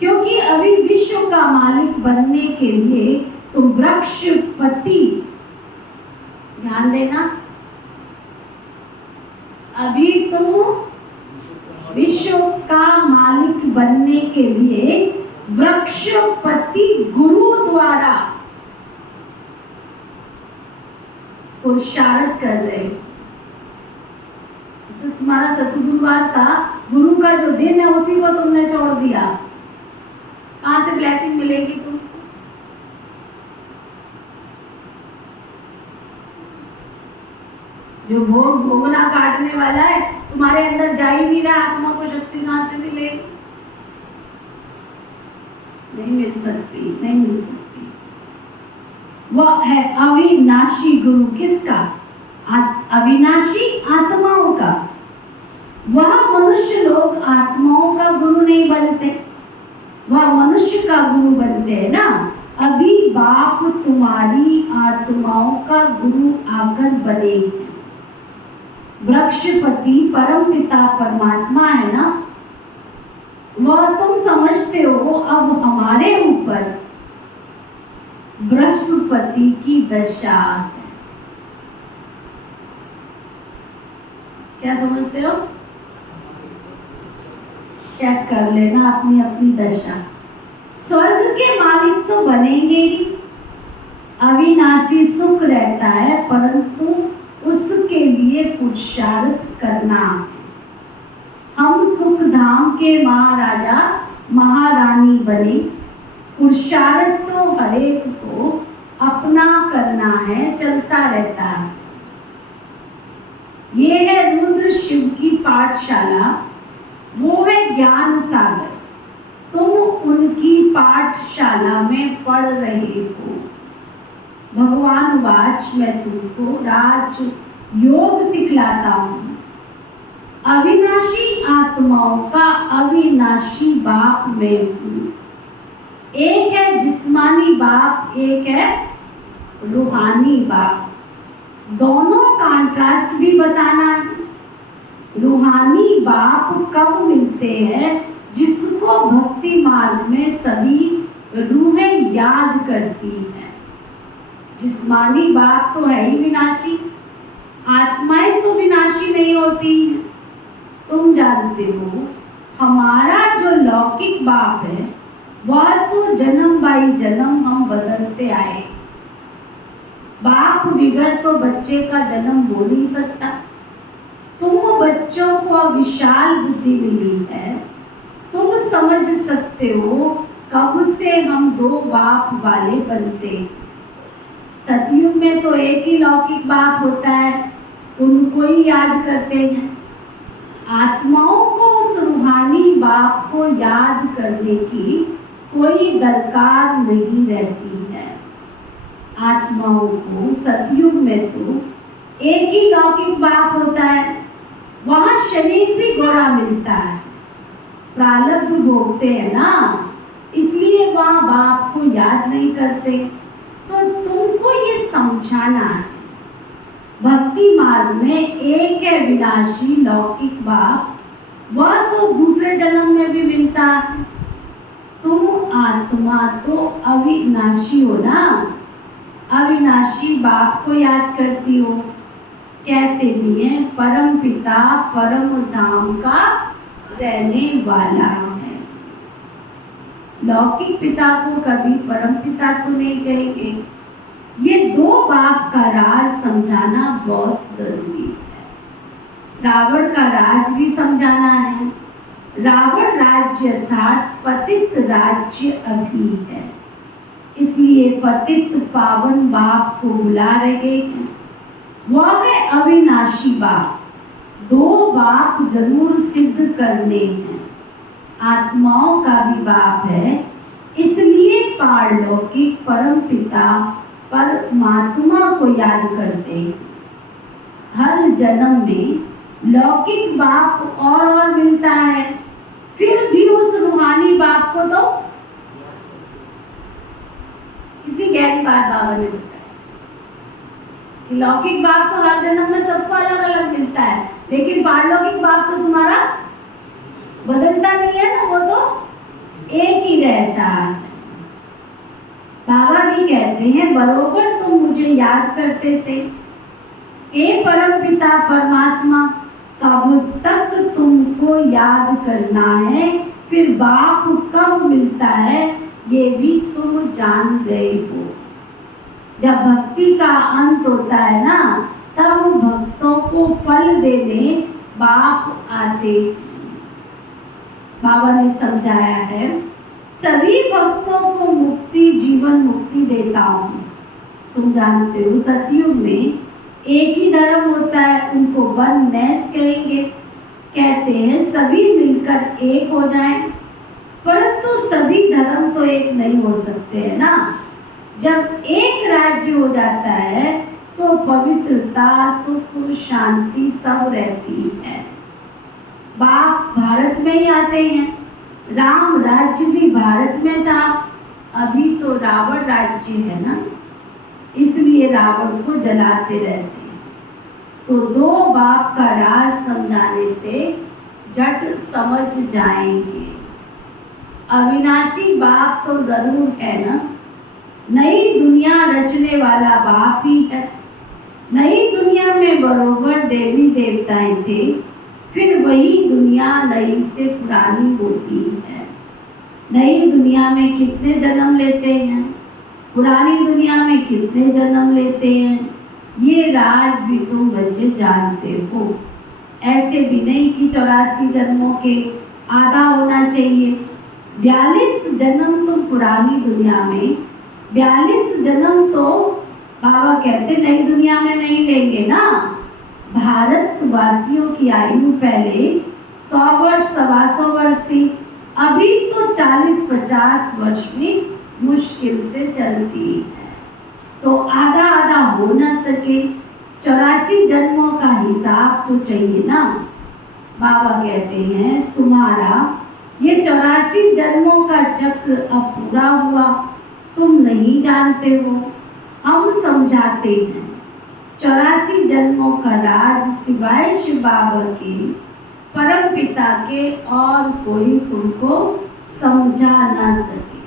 क्योंकि अभी विश्व का मालिक बनने के लिए तुम वृक्षपति, ध्यान देना, अभी तुम विश्व का मालिक बनने के लिए वृक्षपति गुरु द्वारा पुरुषार्थ कर रहे हो। जो तुम्हारा सतगुरुवार का गुरु का जो दिन है, उसी को तुमने छोड़ दिया, कहां से ब्लेसिंग मिलेगी तुमको? जो भोग भोगना काटने वाला है, तुम्हारे अंदर जा ही नहीं रहा, आत्मा को शक्ति कहां से मिलेगी? नहीं मिल सकती, नहीं मिल सकती। वह है अविनाशी गुरु, किसका? अविनाशी आत्माओं का। वह मनुष्य लोग आत्माओं का गुरु नहीं बनते, वह मनुष्य का गुरु बनते हैं ना। अभी बाप तुम्हारी आत्माओं का गुरु आकर बने। वृक्षपति परम पिता परमात्मा है ना, वह तुम समझते हो। अब हमारे ऊपर बृहस्पति की दशा है, क्या समझते हो? चेक कर लेना अपनी अपनी दशा। स्वर्ग के मालिक तो बनेंगे ही, अविनाशी सुख रहता है, परंतु उसके लिए पुरुषार्थ करना। हम सुख धाम के महाराजा महारानी बने, पुरुषार्थ तो हरेक को अपना करना है, चलता रहता है। ये है रुद्र शिव की पाठशाला, वो है ज्ञान सागर। तुम उनकी पाठशाला में पढ़ रहे हो। भगवान वाच, मैं तुमको राज योग सिखलाता हूँ। अविनाशी आत्माओं का अविनाशी बाप मैं हूँ। एक है जिस्मानी बाप, एक है रूहानी बाप। दोनों कॉन्ट्रास्ट भी बताना है। रूहानी बाप कब मिलते हैं? जिसको भक्ति मार्ग में सभी रूहें याद करती हैं। जिस्मानी बाप तो है ही विनाशी, आत्माएं तो विनाशी नहीं होती। तुम जानते हो, हमारा जो लौकिक बाप है, वह तो जन्म बाई जन्म हम बदलते आए। बाप बिगड़ तो बच्चे का जन्म हो नहीं सकता। तुम बच्चों को विशाल बुद्धि मिली है, तुम समझ सकते हो कब से हम दो बाप वाले बनते। सतयुग में तो एक ही लौकिक बाप होता है, उनको ही याद करते हैं। आत्माओं को उस रूहानी बाप को याद करने की कोई दरकार नहीं रहती है। आत्माओं को सतयुग में तो एक ही लौकिक बाप होता है, वहाँ शरीर भी गोरा मिलता है, प्रारब्ध भोगते हैं ना, इसलिए वहाँ बाप को याद नहीं करते। तो तुमको ये समझाना है भक्ति मार्ग में एक है विनाशी लौकिक बाप, वह तो दूसरे जन्म में भी मिलता है। तुम आत्मा तो अविनाशी हो ना, अविनाशी बाप को याद करती हो। कहते भी हैं परम पिता परम धाम का रहने वाला है। लौकिक पिता को कभी परम पिता तो नहीं कहेंगे। ये दो बाप का राज समझाना बहुत जरूरी है। रावण का राज भी समझाना है। रावण राज्य अर्थात पतित राज्य अभी है, इसलिए पतित पावन बाप को बुला रहे हैं। वह है अविनाशी बाप। दो बाप जरूर सिद्ध करने हैं। आत्माओं का भी बाप है, इसलिए पारलौकिक परम पिता परमात्मा को याद करते हैं। हर जन्म में लौकिक बाप और मिलता है, फिर भी उस रूहानी बाप को तो कितनी गहरी बात बाबा ने बताई कि लौकिक बाप तो हर जन्म में सबको अलग अलग मिलता है, लेकिन पारलौकिक बाप तो तुम्हारा बदलता नहीं है ना, वो तो एक ही रहता है। बाबा भी कहते हैं बरोबर तुम मुझे याद करते थे, हे परम पिता परमात्मा, कब तक तुमको याद करना है, फिर बाप कब मिलता है ये भी तुम जान गए हो। जब भक्ति का अंत होता है ना, तब भक्तों को फल देने बाप आते। बाबा ने समझाया है सभी भक्तों को मुक्ति जीवन मुक्ति देता हूँ। तुम जानते हो सतयुग में एक ही धर्म होता है, उनको वननेस कहेंगे। कहते हैं सभी मिलकर एक हो जाएं, परंतु सभी धर्म तो एक नहीं हो सकते हैं ना। जब एक राज्य हो जाता है तो पवित्रता सुख शांति सब रहती है। बाप भारत में ही आते हैं। राम राज्य भी भारत में था, अभी तो रावण राज्य है ना, इसलिए रावण को जलाते रहते हैं। तो दो बाप का राज समझाने से झट समझ जाएंगे। अविनाशी बाप तो जरूर है ना, नई दुनिया रचने वाला बाप ही है। नई दुनिया में बरोबर देवी देवताएं थे, फिर वही दुनिया नई से पुरानी होती है। नई दुनिया में कितने जन्म लेते हैं, पुरानी दुनिया में कितने जन्म लेते हैं, ये राज भी तुम बच्चे जानते हो। ऐसे भी नहीं कि 84 जन्मों के आधा होना चाहिए। 42 जन्म तुम पुरानी दुनिया में, 42 जन्म तो बाबा कहते नई दुनिया में नहीं लेंगे ना। भारतवासियों की आयु पहले 100 वर्ष 125 वर्ष थी, अभी तो 40-50 वर्ष में मुश्किल से चलती है। तो आधा आधा हो न सके, 84 जन्मों का हिसाब तो चाहिए ना। बाबा कहते हैं तुम्हारा ये 84 जन्मों का चक्र अब पूरा हुआ, तुम नहीं जानते हो, हम समझाते हैं। 84 जन्मों का राज सिवाय शिव बाबा के परम पिता के और कोई तुमको समझा ना सके।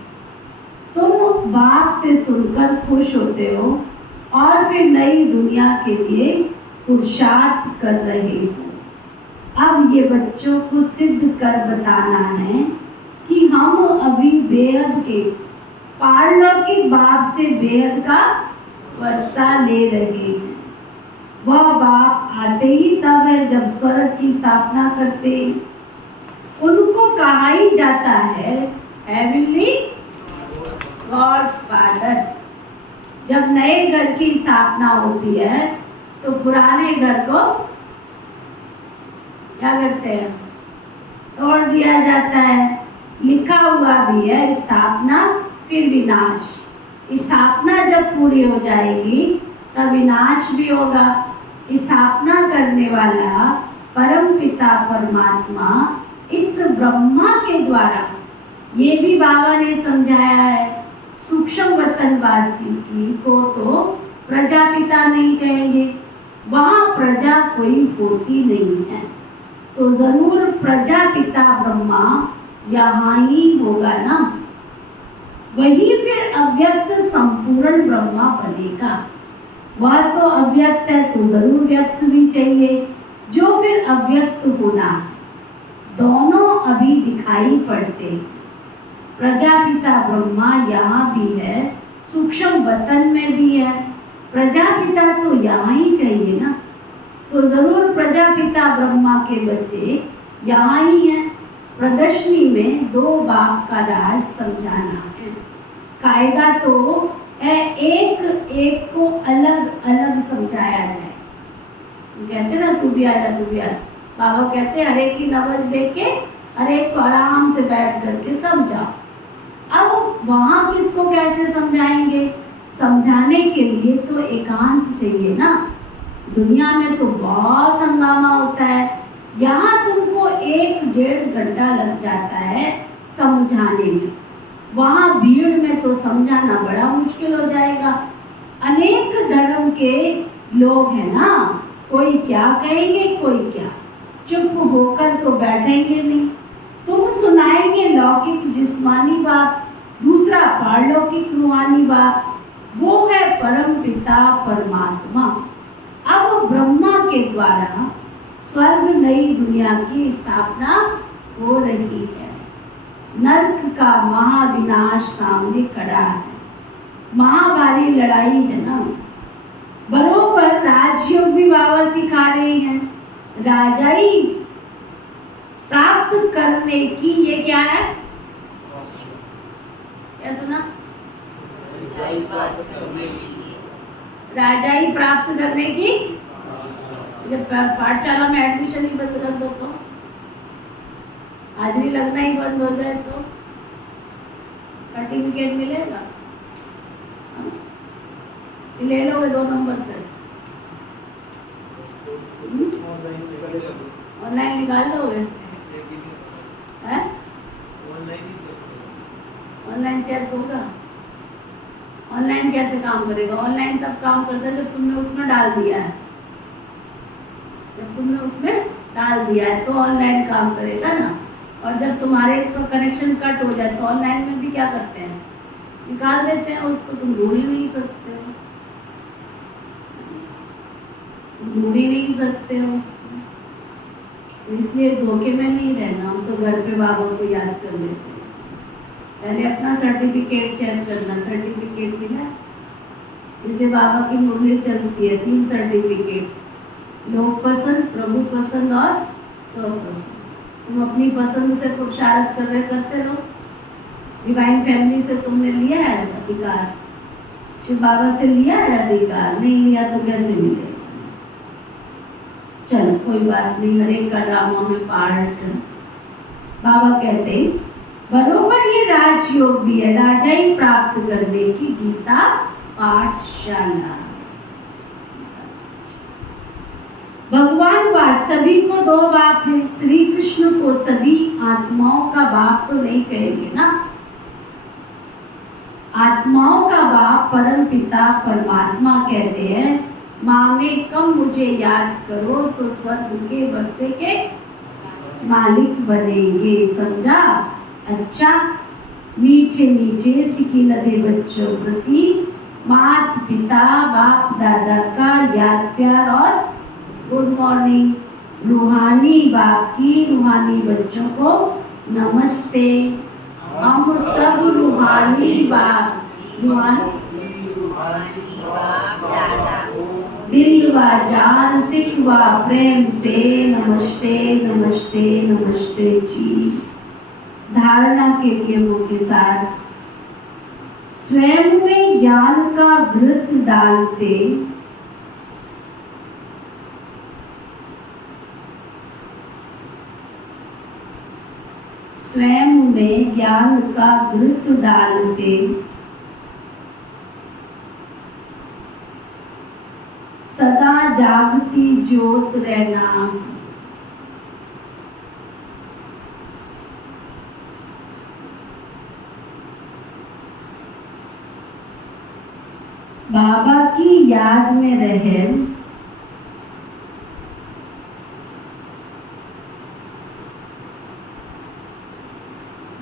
तुम बाप से सुनकर खुश होते हो और फिर नई दुनिया के लिए पुरुषार्थ कर रहे हो। अब ये बच्चों को सिद्ध कर बताना है कि हम अभी बेहद के पारलौकिक बाप से बेहद का वर्षा ले रहे हैं। वह बाप आते ही तब है जब स्वर्ग की स्थापना करते। उनको कहा ही जाता है हेवनली गॉड फादर। जब नए घर की स्थापना होती है तो पुराने घर को क्या करते हैं, तोड़ दिया जाता है। लिखा हुआ भी है स्थापना फिर विनाश। स्थापना जब पूरी हो जाएगी तब विनाश भी होगा। स्थापना करने वाला परम पिता परमात्मा इस ब्रह्मा के द्वारा, ये भी बाबा ने समझाया है, सूक्ष्म वतनवासी की को तो प्रजापिता नहीं कहेंगे, वहाँ कोई होती नहीं है, तो जरूर प्रजापिता ब्रह्मा यहाँ ही होगा ना। वही फिर अव्यक्त संपूर्ण ब्रह्मा बनेगा। वह तो अव्यक्त है तो जरूर व्यक्त भी चाहिए, जो फिर अव्यक्त होना। दोनों अभी दिखाई पड़ते। प्रजापिता ब्रह्मा यहाँ भी है, सूक्ष्म वतन में भी है। प्रजापिता तो यहाँ ही चाहिए ना, तो जरूर प्रजापिता ब्रह्मा के बच्चे यहाँ ही हैं। प्रदर्शनी में दो बाप का राज समझाना है। कायदा तो है एक एक को अलग अलग समझाया जाए। कहते ना तू भी आ जा, तू भी आ। बाबा कहते हर एक की नवज देख के हर एक को आराम से बैठ करके समझाओ। अब वहाँ किसको कैसे समझाएंगे? समझाने के लिए तो एकांत चाहिए ना। दुनिया में तो बहुत हंगामा होता है, यहाँ तुमको 1-1.5 घंटा लग जाता है समझाने में। वहाँ भीड़ में तो समझाना बड़ा मुश्किल हो जाएगा। अनेक धर्म के लोग हैं ना, कोई क्या कहेंगे कोई क्या, चुप होकर तो बैठेंगे नहीं। तुम सुनाएंगे लौकिक जिस्मानी बात, दूसरा पारलौकिक रूहानी बात, वो है परम पिता परमात्मा। अब ब्रह्मा के द्वारा स्वर्ग नई दुनिया की स्थापना हो रही है। नर्क का महाविनाश सामने खड़ा है, महाभारी लड़ाई है ना। बरोबर राजयोग भी बाबा सिखा रहे हैं। राजाई प्राप्त करने की, ये क्या है? क्या सुना? राजाई प्राप्त करने की। जब पाठशाला में एडमिशन ही बंद कर दो तो, हाजिरी लगना ही बंद हो जाए तो सर्टिफिकेट मिलेगा? ले लोगे 2 नंबर से, ऑनलाइन निकाल लोगे? ऑनलाइन चेक होगा? ऑनलाइन कैसे काम करेगा? ऑनलाइन तब काम करता है जब तुमने उसमें डाल दिया है। जब तुमने उसमें डाल दिया है तो ऑनलाइन काम करेगा ना। और जब तुम्हारे कनेक्शन कट हो जाए तो ऑनलाइन में भी क्या करते हैं? निकाल देते हैं उसको। तुम ढूंढ ही नहीं सकते हो, ढूंढ ही नहीं सकते हो उसको। तो इसलिए धोखे में नहीं रहना। हम तो घर पे बाबा को याद कर लेते हैं। पहले अपना सर्टिफिकेट चेक करना, सर्टिफिकेट मिला। इसलिए बाबा की मुरली चलती है 3 सर्टिफिकेट, लोक पसंद, प्रभु पसंद और स्वपसंद। तुम अपनी पसंद से पुरुषार्थ कर रहे करते रहो। डिवाइन फैमिली से तुमने लिया है अधिकार, शिव बाबा से लिया है अधिकार, नहीं लिया तो कैसे मिलेगा? चलो कोई बात नहीं, हर एक का ड्रामा में पार्ट। बाबा कहते बरोबर ये राजयोग भी है, राजाई प्राप्त करने की गीता पाठशाला। भगवान बाप सभी को 2 बाप है। श्री कृष्ण को सभी आत्माओं का बाप तो नहीं कहेंगे ना। आत्माओं का बाप परम पिता परमात्मा कहते हैं। माँ में कम मुझे याद करो तो स्वर्ग के वर्षे के मालिक बनेंगे। समझा? अच्छा, मीठे मीठे सिकी लदे बच्चों प्रति मात पिता बाप दादा का याद प्यार और गुड मॉर्निंग। रूहानी बाप की रूहानी बच्चों को नमस्ते। हम सब रूहानी बाप दिल व जान सिख व प्रेम से नमस्ते नमस्ते नमस्ते जी। धारणा के नियमों के साथ स्वयं में ज्ञान का घृत डालते स्वयं में ज्ञान का घृत डालते सदा जागती ज्योत रहना। बाबा की याद में रहे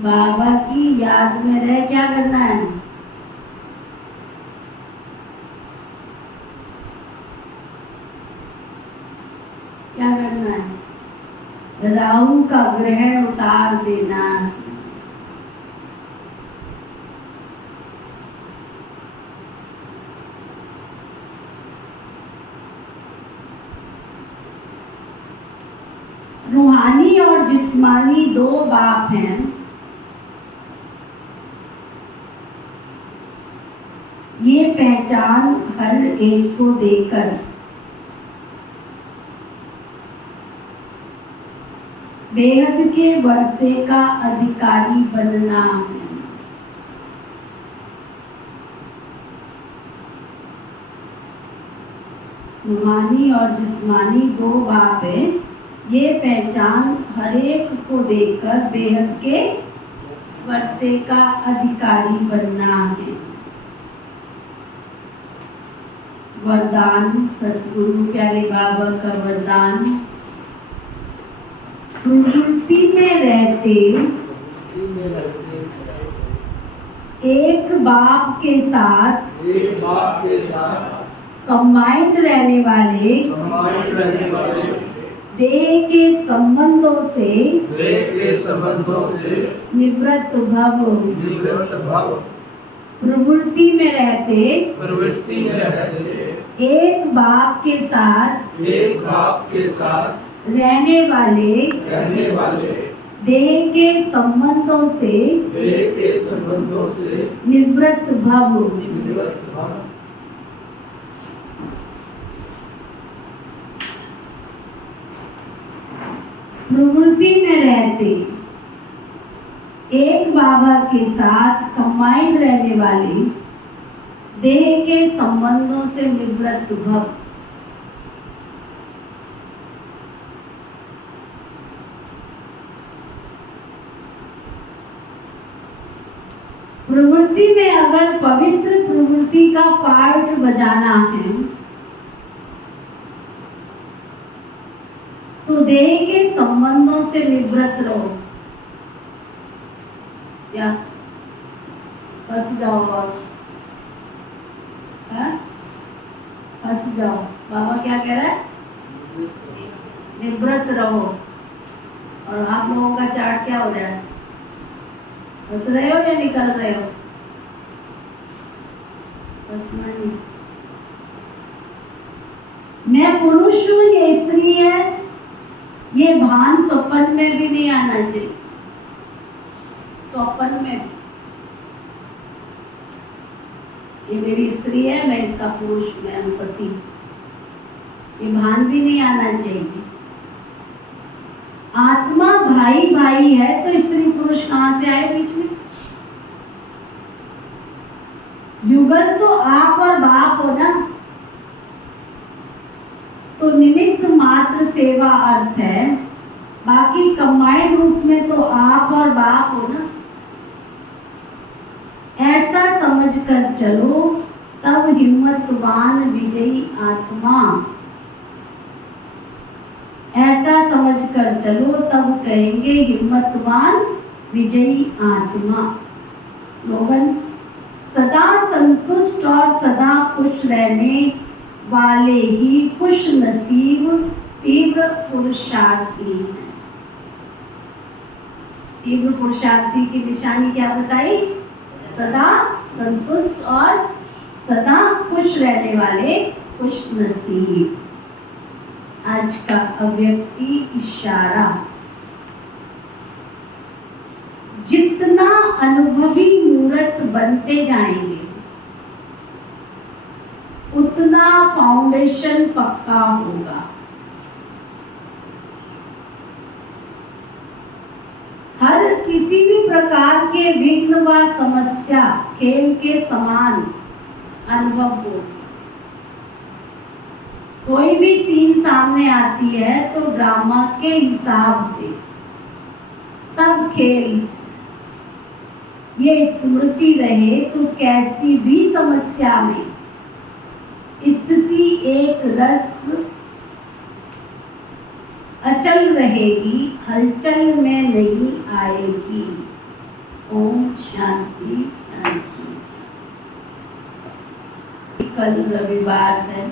बाबा की याद में रह क्या करना है? क्या करना है? राहु का ग्रहण उतार देना। रूहानी और जिस्मानी दो बाप हैं। ये पहचान हर एक को देकर बेहद के वर्षे का अधिकारी बनना है। रूहानी और जिस्मानी दो बाप है। ये पहचान हर एक को देकर बेहद के वर्षे का अधिकारी बनना है। वरदान सतगुरु प्यारे बाबा का वरदान। प्रवृत्ति में रहते एक बाप के साथ कंबाइंड रहने वाले देह के संबंधों से निवृत्त भव। प्रवृत्ति में रहते एक बाप के साथ रहने वाले देह के संबंधों से निवृत्त भव। प्रवृत्ति में रहते एक बाबा के साथ कंबाइंड रहने वाले देह के संबंधों से निवृत्त भव। प्रवृत्ति में अगर पवित्र प्रवृत्ति का पार्ट बजाना है तो देह के संबंधों से निवृत्त रहो। क्या फंस जाओ और फंस जाओ। बाबा क्या कह रहा है? निवृत्त रहो। और आप लोगों का चार्ट क्या हो रहा है? फंस रहे हो या निकल रहे हो? फंसना नहीं। मैं पुरुष हूँ, ये स्त्री है, ये भान स्वप्न में भी नहीं आना चाहिए। स्वप्न में ये मेरी स्त्री है, मैं इसका पुरुष, मैं पति, ये भान भी नहीं आना चाहिए। आत्मा भाई भाई है तो स्त्री पुरुष कहाँ से आए बीच में? युगल तो आप और बाप हो ना, तो निमित्त मात्र सेवा अर्थ है। बाकी कंबाइंड रूप में तो आप और बाप हो ना। ऐसा समझकर चलो तब हिम्मतवान विजयी आत्मा। ऐसा समझकर चलो तब कहेंगे हिम्मतवान विजयी आत्मा। स्लोगन: सदा संतुष्ट और सदा खुश रहने वाले ही खुश नसीब तीव्र पुरुषार्थी हैं। तीव्र पुरुषार्थी की निशानी क्या बताई? सदा संतुष्ट और सदा खुश रहने वाले खुश नसीब। आज का अव्यक्ति इशारा: जितना अनुभवी मूर्त बनते जाएंगे उतना फाउंडेशन पक्का होगा। हर किसी भी प्रकार के विघ्न व समस्या खेल के समान अनुभव होगी। कोई भी सीन सामने आती है तो ड्रामा के हिसाब से सब खेल ये स्मृति रहे तो कैसी भी समस्या में स्थिति एक रस अचल रहेगी, हलचल में नहीं आएगी। ओम शांति शांति। कल रविवार है,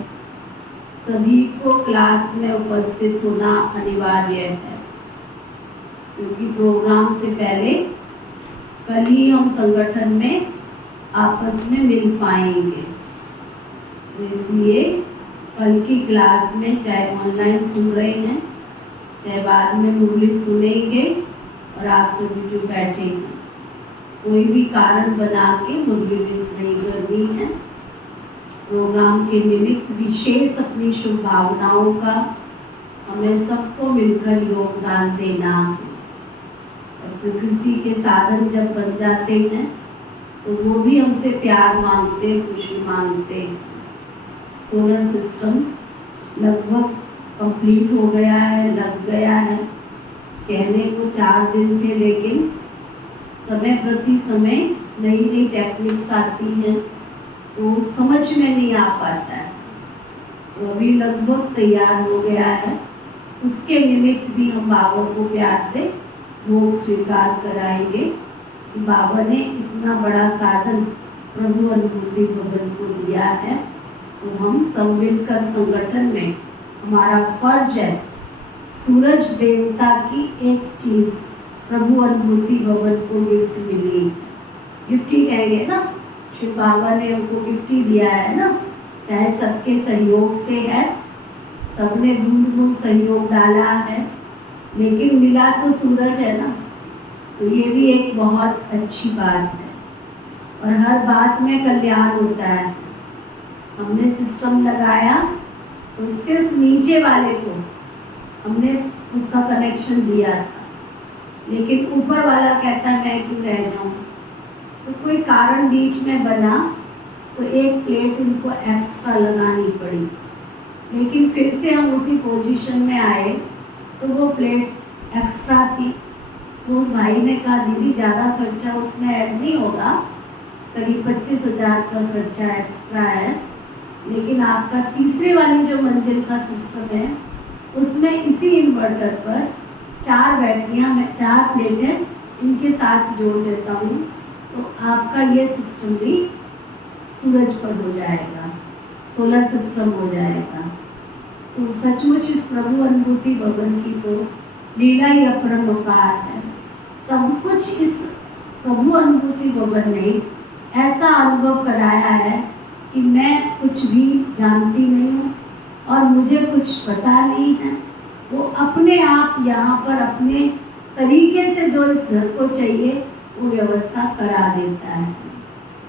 सभी को क्लास में उपस्थित होना अनिवार्य है, क्योंकि प्रोग्राम से पहले कल ही हम संगठन में आपस में मिल पाएंगे। तो इसलिए कल की क्लास में चाहे ऑनलाइन सुन रहे हैं, चाहे बाद में मुरली सुनेंगे और आप सभी जो बैठे हैं, कोई भी कारण बना के मुरली मिस नहीं करनी है। प्रोग्राम के निमित्त विशेष अपनी शुभ भावनाओं का हमें सबको मिलकर योगदान देना है। और प्रकृति के साधन जब बन जाते हैं तो वो भी हमसे प्यार मांगते, खुशी मांगते। सोलर सिस्टम लगभग कंप्लीट हो गया है, लग गया है। कहने को 4 दिन थे, लेकिन समय प्रति समय नई नई टेक्निक्स आती हैं तो समझ में नहीं आ पाता है। तो अभी लगभग तैयार हो गया है। उसके निमित्त भी हम बाबा को प्यार से भोग स्वीकार कराएंगे कि बाबा ने इतना बड़ा साधन प्रभु अनुभूति भवन को दिया है, तो हम सब मिलकर संगठन में हमारा फर्ज है सूरज देवता की एक चीज़ प्रभु अनुभूति भवन को गिफ्ट मिली। गिफ्ट ही कहेंगे ना, शिव बाबा ने हमको गिफ्ट ही दिया है ना, चाहे सबके सहयोग से है, सबने बूंद बूंद सहयोग डाला है, लेकिन मिला तो सूरज है ना। तो ये भी एक बहुत अच्छी बात है और हर बात में कल्याण होता है। हमने सिस्टम लगाया तो सिर्फ नीचे वाले को हमने उसका कनेक्शन दिया था, लेकिन ऊपर वाला कहता है मैं क्यों रह जाऊँ। तो कोई कारण बीच में बना तो एक प्लेट उनको एक्स्ट्रा लगानी पड़ी, लेकिन फिर से हम उसी पोजीशन में आए तो वो प्लेट्स एक्स्ट्रा थी। तो उस भाई ने कहा दीदी ज़्यादा खर्चा उसमें ऐड नहीं होगा, करीब 25,000 का खर्चा एक्स्ट्रा है, लेकिन आपका तीसरे वाली जो मंजिल का सिस्टम है उसमें इसी इन्वर्टर पर 4 बैटरियाँ, मैं 4 प्लेटें इनके साथ जोड़ देता हूँ, तो आपका ये सिस्टम भी सूरज पर हो जाएगा, सोलर सिस्टम हो जाएगा। तो सचमुच इस प्रभु अनुभूति भवन की तो लीला ही अपरंपार है। सब कुछ इस प्रभु अनुभूति भवन ने ऐसा अनुभव कराया है कि मैं कुछ भी जानती नहीं हूँ और मुझे कुछ पता नहीं है। वो अपने आप यहाँ पर अपने तरीके से जो इस घर को चाहिए वो व्यवस्था करा देता है।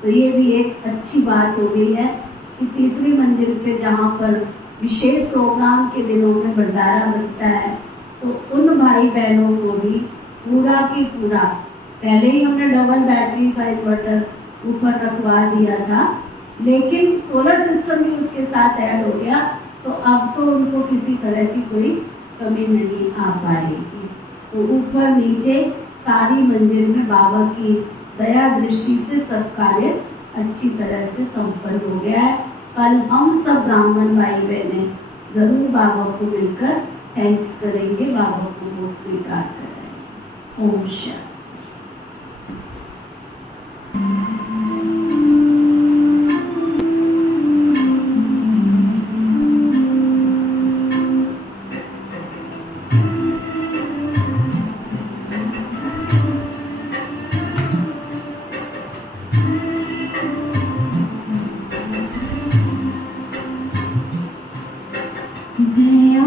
तो ये भी एक अच्छी बात हो गई है कि तीसरी मंजिल पे जहाँ पर विशेष प्रोग्राम के दिनों में भंडारा बनता है, तो उन भाई बहनों को भी पूरा की पूरा, पहले ही हमने डबल बैटरी का इन्वर्टर ऊपर रखवा दिया था, लेकिन सोलर सिस्टम भी उसके साथ ऐड हो गया, तो अब तो उनको किसी तरह की कोई कमी नहीं आ पाएगी। तो ऊपर नीचे सारी मंजिल में बाबा की दया दृष्टि से सब कार्य अच्छी तरह से संपन्न हो गया है। कल हम सब ब्राह्मण भाई बहनें ज़रूर बाबा को मिलकर थैंक्स करेंगे, बाबा को भोग स्वीकार करेंगे। ओम शांति। दया